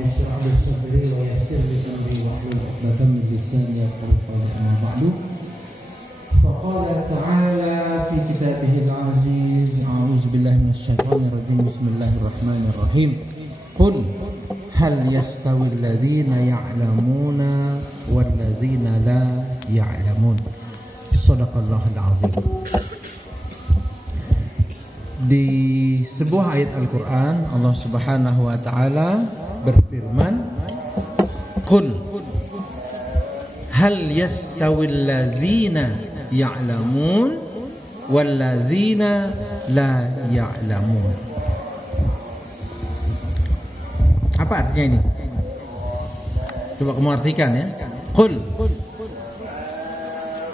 rabbi shrah li sadri wa yassir li amri wahlul 'uqdatam min lisani yafqahu qawli. Amma ba'du. Faqala ta'ala fi kitabihil aziz, a'udzu billahi minasy syaithanir rajim. Bismillahirrahmanirrahim. Qul hal yastawi alladhina ya'lamuna wal ladzina la ya'lamun. Shadaqallahul azim. Di sebuah ayat Al-Quran, Allah Subhanahu wa ta'ala berfirman, Qul hal yastawil ladzina ya'lamun wal ladzina la ya'lamun. Apa artinya ini? Coba kamu artikan ya. Qul.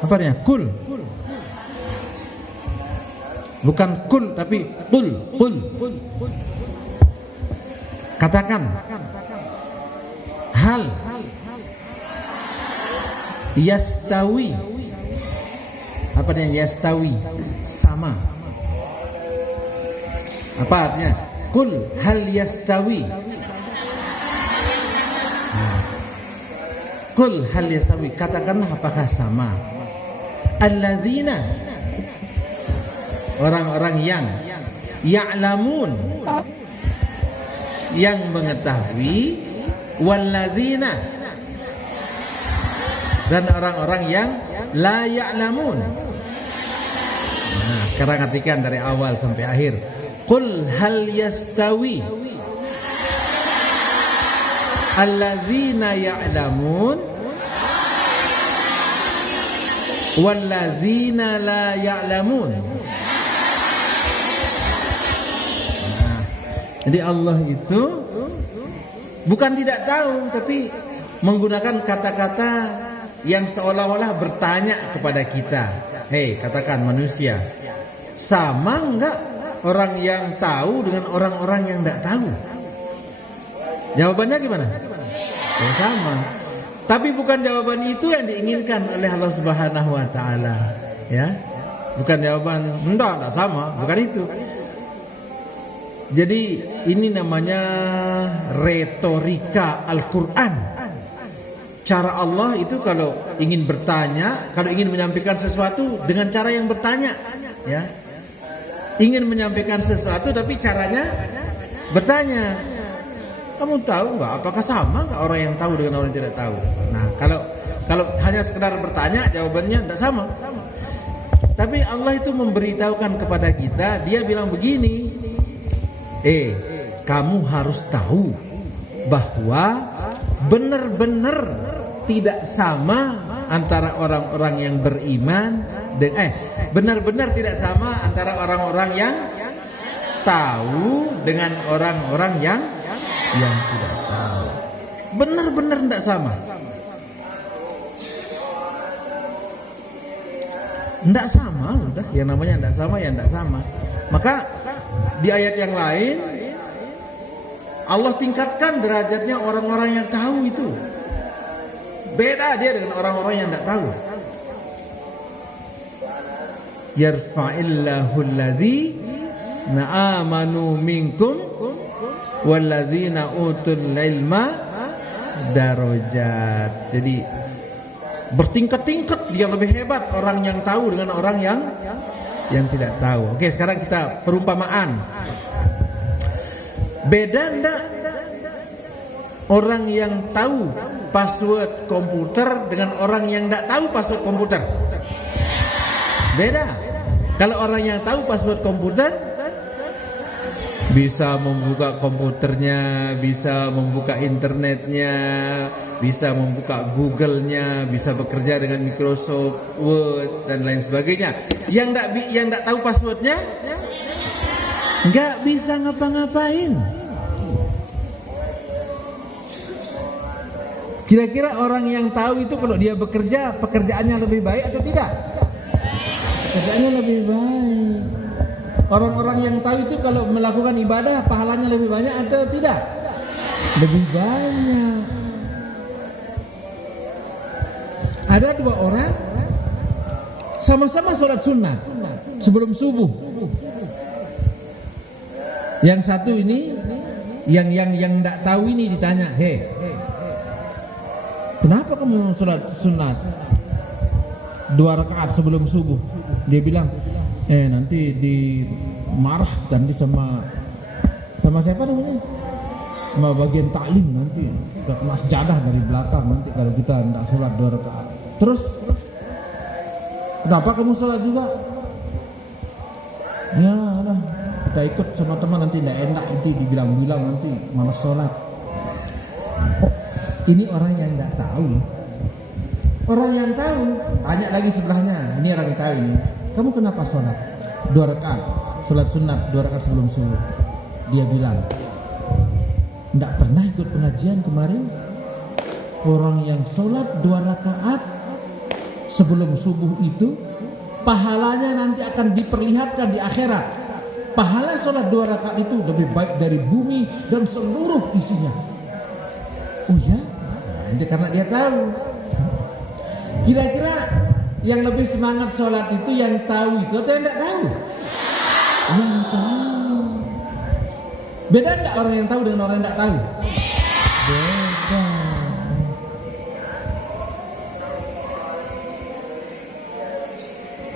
Apa artinya? Qul. Bukan kul tapi qul. Katakan. Hal yastawi. Apa artinya yastawi? Sama. Apa artinya? Qul hal yastawi. Qul hal yastawi. Katakanlah apakah sama. Alladzina, orang-orang yang ya'lamun, yang mengetahui, walladzina, dan orang-orang yang la ya'lamun. Nah, sekarang artikan dari awal sampai akhir. Qul hal yastawi alladzina ya'lamun walladzina la ya'lamun. Jadi Allah itu bukan tidak tahu, tapi menggunakan kata-kata yang seolah-olah bertanya kepada kita. Hei, katakan manusia, sama enggak orang yang tahu dengan orang-orang yang tidak tahu? Jawabannya gimana? Ya, sama. Tapi bukan jawaban itu yang diinginkan oleh Allah Subhanahu wa ta'ala. Ya, bukan jawaban enggak sama, bukan itu. Jadi ini namanya retorika Al-Quran. Cara Allah itu kalau ingin bertanya, kalau ingin menyampaikan sesuatu dengan cara yang bertanya, ya. Ingin menyampaikan sesuatu tapi caranya bertanya. Kamu tahu nggak? Apakah sama nggak orang yang tahu dengan orang yang tidak tahu? Nah, kalau hanya sekedar bertanya, jawabannya tidak sama. Tapi Allah itu memberitahukan kepada kita, Dia bilang begini. Kamu harus tahu bahwa benar-benar tidak sama antara orang-orang yang beriman dengan benar-benar tidak sama antara orang-orang yang tahu dengan orang-orang yang tidak tahu. Benar-benar tidak sama. Tidak sama, udah. Yang namanya tidak sama, ya tidak sama. Maka di ayat yang lain Allah tingkatkan derajatnya orang-orang yang tahu itu. Beda dia dengan orang-orang yang tidak tahu. Yarfa'illahu alladhina amanu minkum walladzina utul ilma darajat. Jadi bertingkat-tingkat, dia lebih hebat orang yang tahu dengan orang yang tidak tahu. Oke, sekarang kita perumpamaan. Beda enggak orang yang tahu password komputer dengan orang yang tidak tahu password komputer? Beda. Kalau orang yang tahu password komputer bisa membuka komputernya, bisa membuka internetnya, bisa membuka Google-nya, bisa bekerja dengan Microsoft Word dan lain sebagainya. Yang enggak tahu passwordnya enggak bisa ngapa-ngapain. Kira-kira orang yang tahu itu kalau dia bekerja, pekerjaannya lebih baik atau tidak? Pekerjaannya lebih baik. Orang-orang yang tahu itu kalau melakukan ibadah, pahalanya lebih banyak atau tidak? Lebih banyak. Ada dua orang sama-sama sholat sunat sebelum subuh. Yang satu ini yang tidak tahu ini ditanya, kenapa kamu sholat sunat 2 rakaat sebelum subuh? Dia bilang, nanti dimarah nanti sama siapa namanya? Sama bagian taklim nanti kita kena sejadah dari belakang nanti kalau kita tidak sholat 2 rakaat. Terus kenapa kamu sholat juga? Ya lah, kita ikut sama teman nanti tidak enak, nanti dibilang-bilang nanti malas sholat. Ini orang yang tidak tahu. Orang yang tahu tanya lagi sebelahnya, ini orang yang tahu ini. Kamu kenapa sholat 2 rakaat, sholat sunat 2 rakaat sebelum subuh? Dia bilang, tidak pernah ikut pengajian kemarin. Orang yang sholat 2 rakaat sebelum subuh itu pahalanya nanti akan diperlihatkan di akhirat. Pahala sholat 2 rakaat itu lebih baik dari bumi dan seluruh isinya. Oh ya? Nah, karena dia tahu. Kira-kira yang lebih semangat sholat itu yang tahu itu atau yang tidak tahu? Yang tahu. Beda enggak orang yang tahu dengan orang yang tidak tahu? Beda.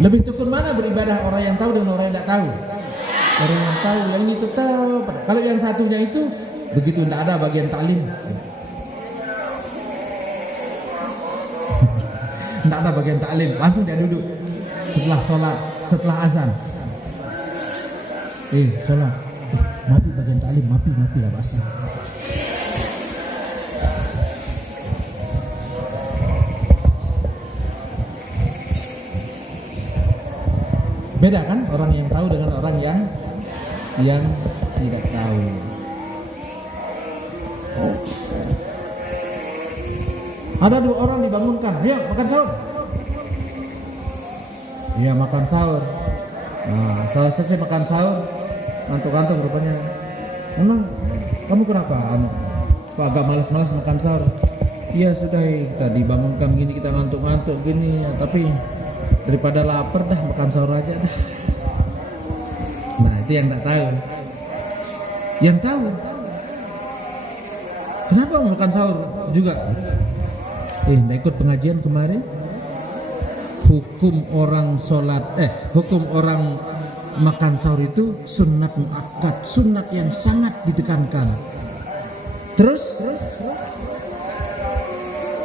Lebih tekun mana beribadah orang yang tahu dengan orang yang tidak tahu? Orang yang tahu, yang ini tetap. Kalau yang satunya itu begitu tidak ada bagian taklim, tidak ada bagian taklim, langsung dia duduk setelah sholat, setelah azan. Sholat, mapi bagian taklim, mapi lah bahasa. Beda kan orang yang tahu dengan orang yang tidak tahu. Ada 2 orang dibangunkan, ayo makan sahur. Iya makan sahur. Nah setelah selesai makan sahur, ngantuk-ngantuk rupanya. Emang kamu kenapa? Kok agak malas-malas makan sahur? Iya sudah, kita dibangunkan gini, kita ngantuk-ngantuk gini, tapi daripada lapar dah makan sahur aja dah. Nah itu yang tak tahu. Yang tahu, kenapa makan sahur juga? Nggak ikut pengajian kemarin. Hukum orang sholat, hukum orang makan sahur itu sunat muakkad, sunat yang sangat ditekankan. Terus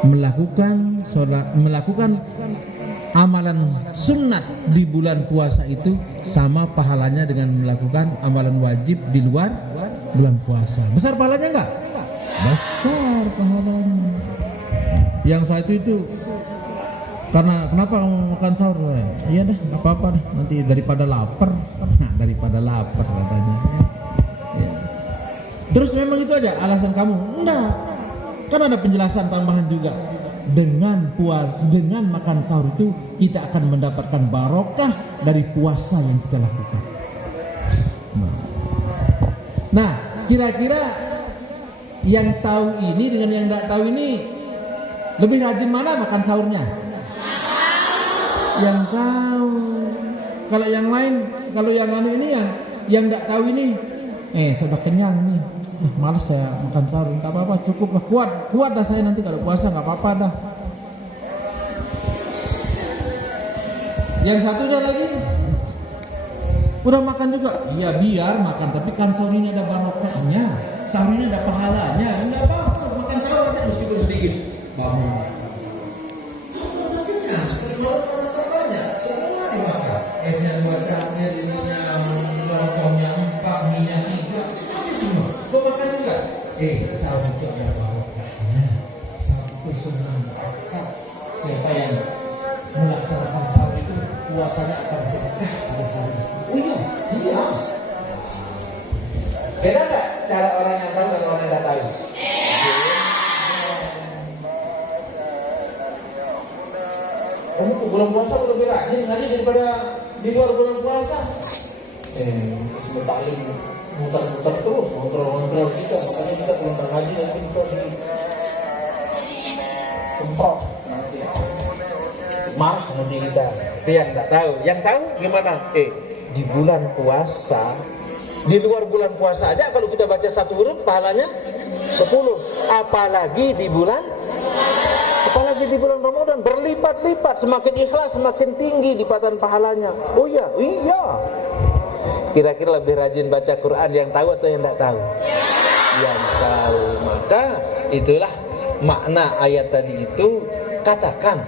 melakukan sholat, melakukan amalan sunat di bulan puasa itu sama pahalanya dengan melakukan amalan wajib di luar bulan puasa. Besar pahalanya enggak? Besar pahalanya. Yang satu itu karena kenapa kamu makan sahur? Iya dah, enggak apa-apa dah. Nanti daripada lapar. Nah, daripada lapar katanya. Ya. Terus memang itu aja alasan kamu? Enggak. Kan ada penjelasan tambahan juga. Dengan makan sahur itu kita akan mendapatkan barokah dari puasa yang kita lakukan. Nah, kira-kira yang tahu ini dengan yang tidak tahu ini lebih rajin mana makan sahurnya? Yang tahu. Kalau yang lain, kalau yang ini yang tidak tahu ini, sudah kenyang nih. Malas saya makan sahur, tak apa-apa, cukup lah, kuat dah saya nanti kalau puasa, nggak apa-apa dah. Yang satunya lagi udah makan juga, iya biar makan, tapi kan sahur ini ada barokahnya, sahur ini ada pahalanya, nggak apa-apa, makan sahur aja meskipun sedikit. Bangun. Udah kenyang, barokah banyak, semua dimakan. Esnya 2 cangkir, ininya lontongnya 4, minyak 3, habis semua. Kau makan juga? Sahur itu ada barokahnya. Sahur itu sunnah muakkad. Siapa yang melaksanakan sahur itu puasanya akan berkah pada hari. Oh iya. Beda nggak cara orang yang tahu dan orang yang tidak tahu? Kamu ke bulan puasa lebih rajin ngaji daripada di luar bulan puasa. Taklim muter-muter terus, ngontrol kita, makanya kita belum ngaji nanti kita semprot nanti marah nanti kita. Itu yang tidak tahu. Yang tahu gimana? Di bulan puasa Di luar bulan puasa aja kalau kita baca satu huruf pahalanya 10. Apalagi di bulan Ramadan berlipat-lipat, semakin ikhlas semakin tinggi lipatan pahalanya. Oh iya. Kira-kira lebih rajin baca Quran yang tahu atau yang tidak tahu? Yang tahu. Maka itulah makna ayat tadi itu. Katakan,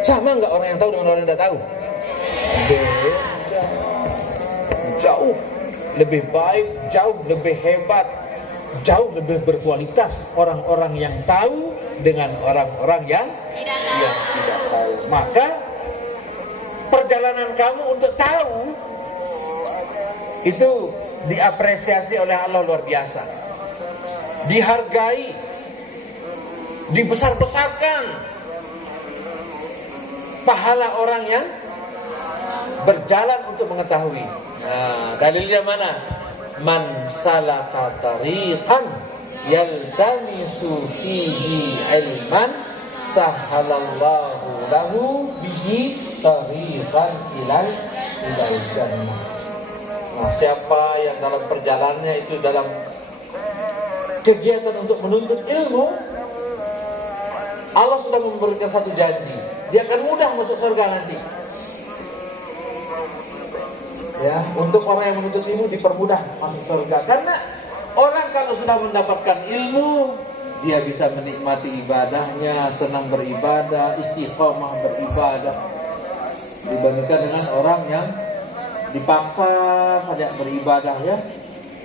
sama nggak orang yang tahu dengan orang yang tidak tahu? Beda. Jauh lebih baik, jauh lebih hebat, jauh lebih berkualitas orang-orang yang tahu dengan orang-orang yang tidak tahu. Maka perjalanan kamu untuk tahu itu diapresiasi oleh Allah luar biasa, dihargai, dibesar-besarkan pahala orang yang berjalan untuk mengetahui. Nah, dalilnya mana? Man salaka tariqan yaltamisu fihi ilman sahalallahu lahu bihi tariqan ilal jannah. Nah, siapa yang dalam perjalanannya itu dalam kegiatan untuk menuntut ilmu, Allah sudah memberikan satu janji, dia akan mudah masuk surga nanti. Ya, untuk orang yang menuntut ilmu dipermudah masuk surga. Karena orang kalau sudah mendapatkan ilmu, dia bisa menikmati ibadahnya, senang beribadah, istiqomah beribadah, dibandingkan dengan orang yang dipaksa saja beribadah, ya.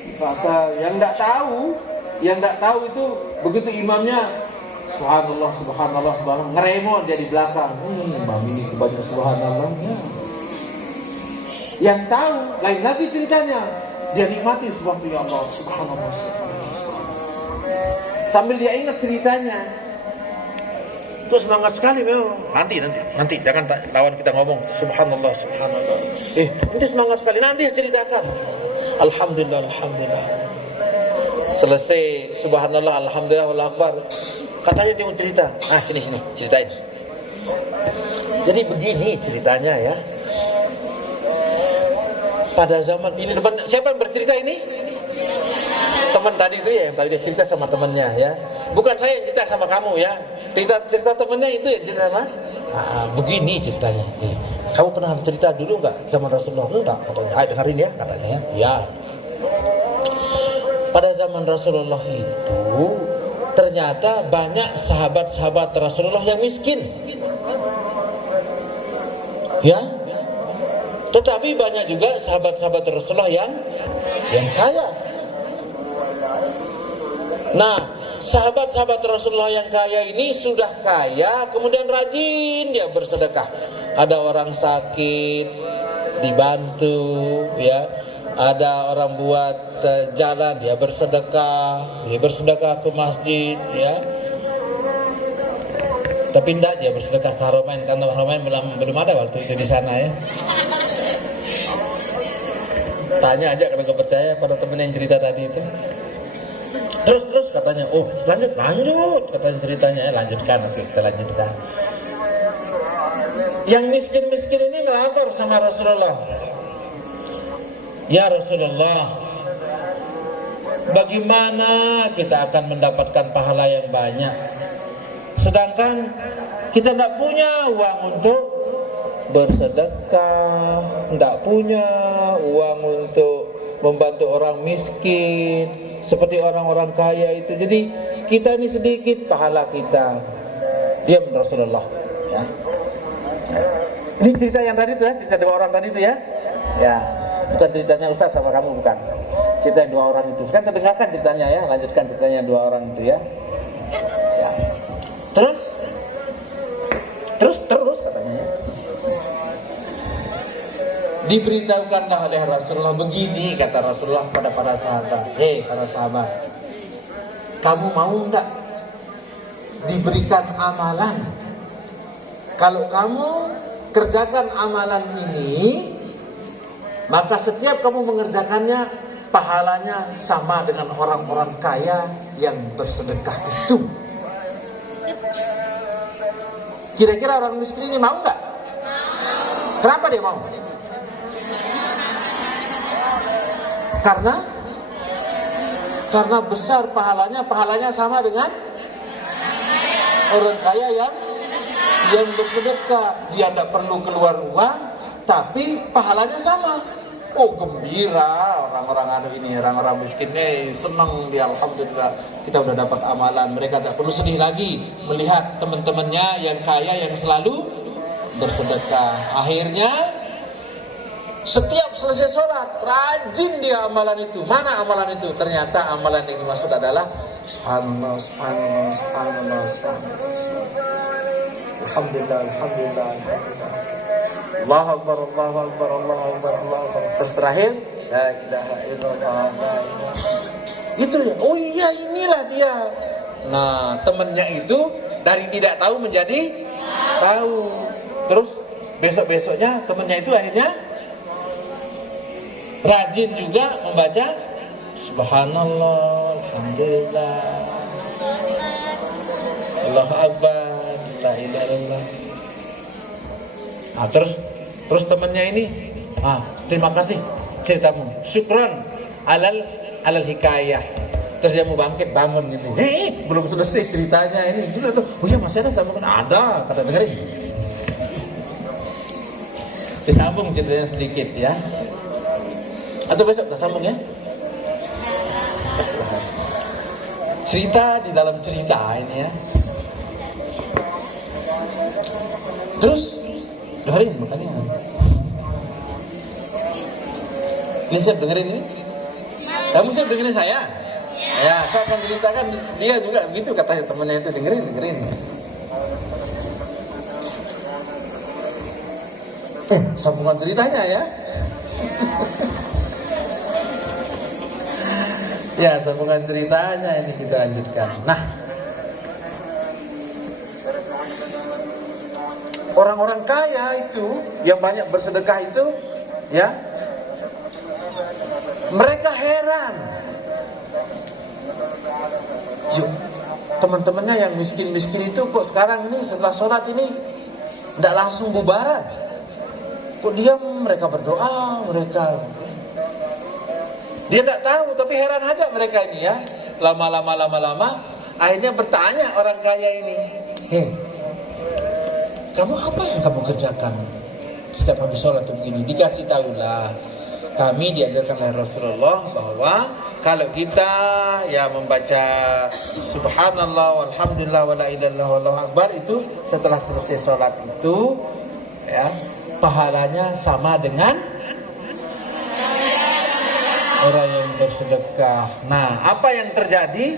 Dipaksa, yang tidak tahu itu begitu imamnya subhanallah, ngeremon jadi belakang. Bang ini kebanyakan subhanallahnya. Yang tahu lain lagi ceritanya, dia nikmati sesuatu, ya Allah, subhanallah, sambil dia ingat ceritanya. Itu semangat sekali memang. Nanti jangan lawan kita ngomong subhanallah. Itu semangat sekali, nanti ceritakan. Alhamdulillah. Selesai subhanallah, alhamdulillah, wallahu akbar, katanya dia mau cerita. Sini ceritain. Jadi begini ceritanya, ya. Pada zaman ini, siapa yang bercerita ini? Teman tadi itu ya, yang tadi dia cerita sama temannya, ya. Bukan saya yang cerita sama kamu, ya. Cerita temannya itu yang cerita sama. Begini ceritanya. Kamu pernah cerita dulu nggak sama Rasulullah? Enggak, katanya. Ayo dengerin ya, katanya, ya. Ya. Pada zaman Rasulullah itu ternyata banyak sahabat-sahabat Rasulullah yang miskin. Ya. Tetapi banyak juga sahabat-sahabat Rasulullah yang kaya. Nah, sahabat-sahabat Rasulullah yang kaya ini sudah kaya, kemudian rajin dia bersedekah. Ada orang sakit dibantu, ya. Ada orang buat jalan, dia bersedekah ke masjid, ya. Tapi tidak dia bersedekah ke Haramain, karena Haramain belum ada waktu itu di sana, ya. Tanya aja kalau nggak percaya pada temen yang cerita tadi itu. Terus katanya, lanjut katanya ceritanya, ya. Lanjutkan, oke, kita lanjutkan. Yang miskin ini ngelapor sama Rasulullah. Ya Rasulullah, bagaimana kita akan mendapatkan pahala yang banyak, sedangkan kita tidak punya uang untuk bersedekah, tidak punya uang untuk membantu orang miskin seperti orang-orang kaya itu. Jadi kita ini sedikit pahala kita. Diam Rasulullah, ya. Ini cerita yang tadi itu, ya, cerita dua orang tadi itu, ya. Ya, bukan ceritanya Ustaz sama kamu, bukan. Cerita yang dua orang itu. Sekarang kita dengarkan ceritanya, ya. Lanjutkan ceritanya dua orang itu, ya. Ya. Terus katanya, ya. Diberitahukanlah oleh Rasulullah, begini kata Rasulullah kepada para sahabat. Para sahabat, kamu mau enggak diberikan amalan? Kalau kamu kerjakan amalan ini, maka setiap kamu mengerjakannya, pahalanya sama dengan orang-orang kaya yang bersedekah itu. Kira-kira orang miskin ini mau enggak? Kenapa dia mau? Karena Karena besar pahalanya sama dengan orang kaya yang bersedekah. Dia tidak perlu keluar uang, tapi pahalanya sama. Oh, gembira orang-orang orang-orang miskin senang dia, alhamdulillah kita udah dapat amalan. Mereka tak perlu sedih lagi melihat teman-temannya yang kaya yang selalu bersedekah. Akhirnya setiap selesai sholat rajin dia amalan itu. Mana amalan itu? Ternyata amalan yang dimaksud adalah subhanallah, subhanallah, subhanallah, subhanallah, subhanallah. Alhamdulillah, alhamdulillah, alhamdulillah. Allahu Akbar, Allahu Akbar, Allahu Akbar, Allahu Akbar. Terus terakhir, la ilaha illallah, la ilaha. Itu ya. Oh iya, inilah dia. Nah, temannya itu dari tidak tahu menjadi tahu. Terus besok-besoknya temannya itu akhirnya rajin juga membaca subhanallah, alhamdulillah, Allahu Akbar, la ilaha illallah. Terus temannya ini, terima kasih ceritamu, syukran alal hikayah. Terus dia mau bangun gitu. Belum selesai ceritanya ini. Gitu tuh. Oh iya, masih ada sambungan? Ada, kata dengerin. Disambung ceritanya sedikit ya. Atau besok kita sambung ya. Cerita di dalam cerita ini ya. Terus dengerin makanya. Ini siap dengerin ini? Kamu siap dengerin saya? Ya, saya akan ceritakan dia juga begitu katanya temannya itu, dengerin. Sambungan ceritanya ya. Ya, sambungan ceritanya ini kita lanjutkan. Nah, orang-orang kaya itu yang banyak bersedekah itu, ya, mereka heran. Yuk, teman-temannya yang miskin-miskin itu kok sekarang ini setelah sholat ini tidak langsung bubaran. Kok diam, mereka berdoa, mereka. Dia tidak tahu, tapi heran aja mereka ini ya. Lama-lama, akhirnya bertanya orang kaya ini, kamu apa yang kamu kerjakan setiap habis sholat begini? Dikasih tahulah, kami diajarkan oleh Rasulullah bahwa kalau kita ya membaca subhanallah, walhamdulillah, wala ilaha illallah, wallahu akbar itu setelah selesai sholat itu ya pahalanya sama dengan orang yang bersedekah. Nah, apa yang terjadi?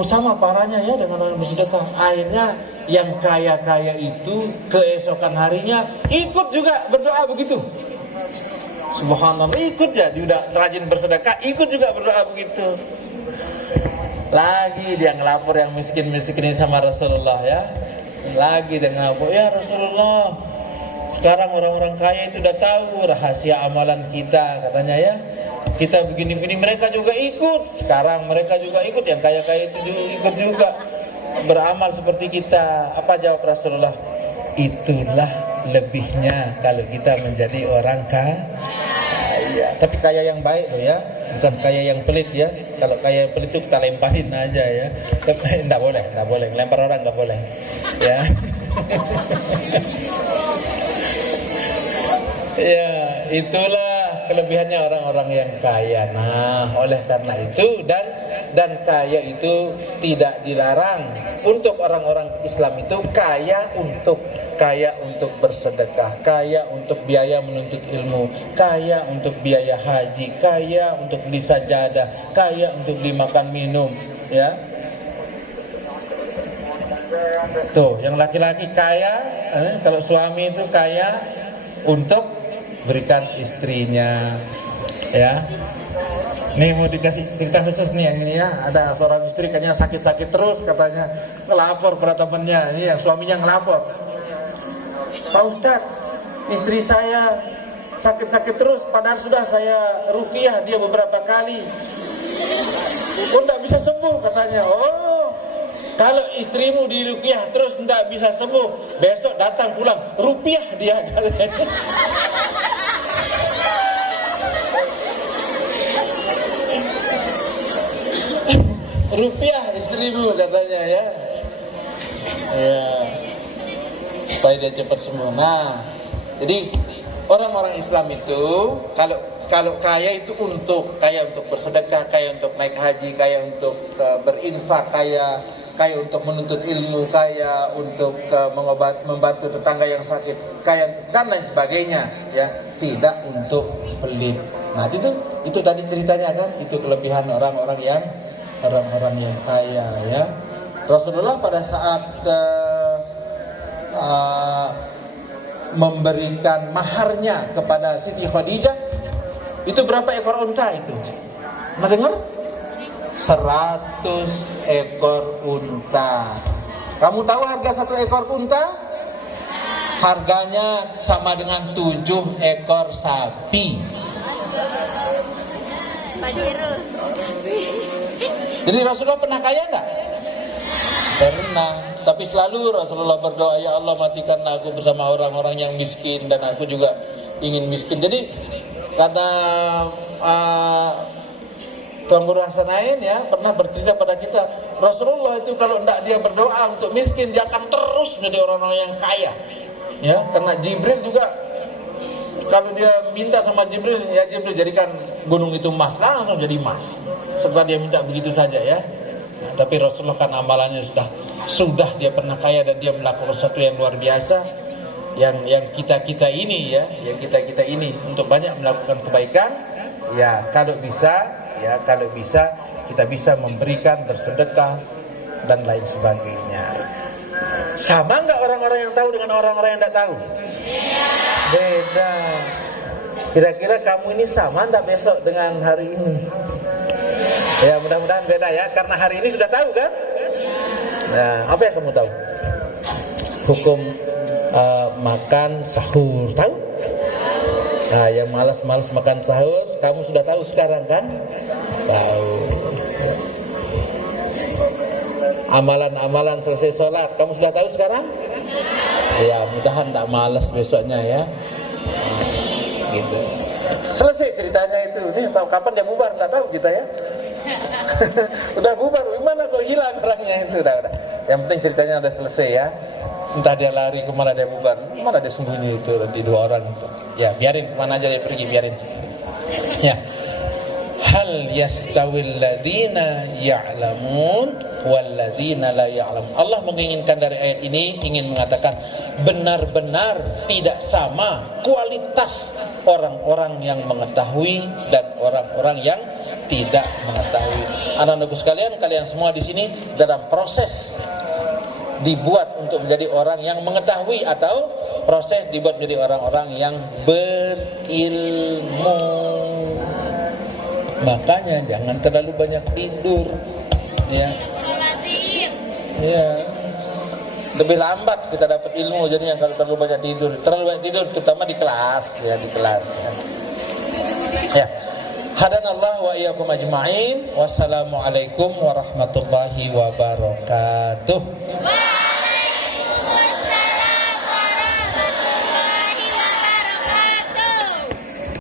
Sama pahalanya ya dengan orang yang bersedekah. Akhirnya yang kaya-kaya itu keesokan harinya ikut juga berdoa begitu. Subhanallah, ikut ya, dia udah rajin bersedekah, ikut juga berdoa begitu. Lagi dia ngelapor yang miskin-miskin ini sama Rasulullah ya. Lagi dia ngelapor, ya Rasulullah, sekarang orang-orang kaya itu udah tahu rahasia amalan kita, katanya ya. Kita begini-begini, mereka juga ikut. Sekarang mereka juga ikut, yang kaya-kaya itu juga ikut juga beramal seperti kita. Apa jawab Rasulullah? Itulah lebihnya kalau kita menjadi orang kaya. Tapi kaya yang baik loh ya, bukan kaya yang pelit ya. Kalau kaya yang pelit itu kita lemparin aja ya. Tapi enggak boleh, lempar orang enggak boleh. Ya. Ya, itulah kelebihannya orang-orang yang kaya. Nah, oleh karena itu dan kaya itu tidak dilarang. Untuk orang-orang Islam itu kaya untuk bersedekah, kaya untuk biaya menuntut ilmu, kaya untuk biaya haji, kaya untuk beli sajadah, kaya untuk dimakan minum, ya. Tuh, yang laki-laki kaya, kalau suami itu kaya untuk berikan istrinya, ya. Nih mau dikasih cerita khusus nih yang ini ya. Ada seorang istri kayaknya sakit-sakit terus katanya, ngelapor pada temannya. Ini yang suaminya ngelapor, Pak Ustadz, istri saya sakit-sakit terus, padahal sudah saya ruqyah dia beberapa kali. Oh, tidak bisa sembuh katanya. Oh, kalau istrimu di ruqyah terus tidak bisa sembuh, besok datang pulang, rupiah dia katanya. rupiah istrimu katanya ya. Ya, supaya dia cepat sembuh. Nah, jadi orang-orang Islam itu kalau kaya itu kaya untuk bersedekah, kaya untuk naik haji, kaya untuk berinfak, kaya untuk menuntut ilmu, kaya untuk membantu tetangga yang sakit, kaya dan lain sebagainya, ya, tidak untuk pelit. Nah, itu tadi ceritanya kan, itu kelebihan orang-orang yang kaya, ya. Rasulullah pada saat memberikan maharnya kepada Siti Khadijah, itu berapa ekor unta itu? Pernah dengar? 100 ekor unta. Kamu tahu harga 1 ekor unta? Harganya sama dengan 7 ekor sapi. Jadi Rasulullah pernah kaya enggak? Pernah. Tapi selalu Rasulullah berdoa, ya Allah matikanlah aku bersama orang-orang yang miskin, dan aku juga ingin miskin. Jadi kata Tuan Guru Hasanain ya pernah bercerita pada kita, Rasulullah itu kalau tidak dia berdoa untuk miskin, dia akan terus menjadi orang-orang yang kaya. Ya, karena Jibril juga kalau dia minta sama Jibril, ya Jibril jadikan gunung itu emas, langsung jadi emas. Sebab dia minta begitu saja ya. Nah, tapi Rasulullah kan amalannya sudah dia pernah kaya, dan dia melakukan sesuatu yang luar biasa. Yang kita ini ya, yang kita ini untuk banyak melakukan kebaikan. Ya, kalau bisa kita bisa memberikan, bersedekah dan lain sebagainya. Sama nggak orang-orang yang tahu dengan orang-orang yang tidak tahu? Beda. Kira-kira kamu ini sama nggak besok dengan hari ini? Ya, mudah-mudahan beda ya, karena hari ini sudah tahu kan? Nah, apa yang kamu tahu? Hukum makan sahur, tahu? Nah, yang malas-malas makan sahur, kamu sudah tahu sekarang kan? Tahu. Amalan-amalan selesai sholat, kamu sudah tahu sekarang? Ya, mudahan tidak malas besoknya ya. Gitu. Selesai ceritanya itu. Nih, tahu kapan dia bubar? Nggak tahu kita ya. Udah bubar, gimana kok hilang orangnya itu? Udah. Yang penting ceritanya udah selesai ya. Entah dia lari kemana, dia bubar, mana dia sembunyi itu di 2 orang itu. Ya, biarin kemana aja dia pergi, biarin. Ya. Hal yastawil ladzina ya'lamun wal ladzina la ya'lamun. Allah menginginkan dari ayat ini, ingin mengatakan benar-benar tidak sama kualitas orang-orang yang mengetahui dan orang-orang yang tidak mengetahui. Anak-anakku sekalian, kalian semua di sini dalam proses dibuat untuk menjadi orang yang mengetahui, atau proses dibuat menjadi orang-orang yang berilmu. Makanya jangan terlalu banyak tidur, ya. Ya. Lebih lambat kita dapat ilmu jadinya kalau terlalu banyak tidur. Terlalu banyak tidur terutama di kelas, ya, di kelas. Ya. Hadanallah wa iyyakum ajma'in. Wassalamualaikum warahmatullahi wabarakatuh.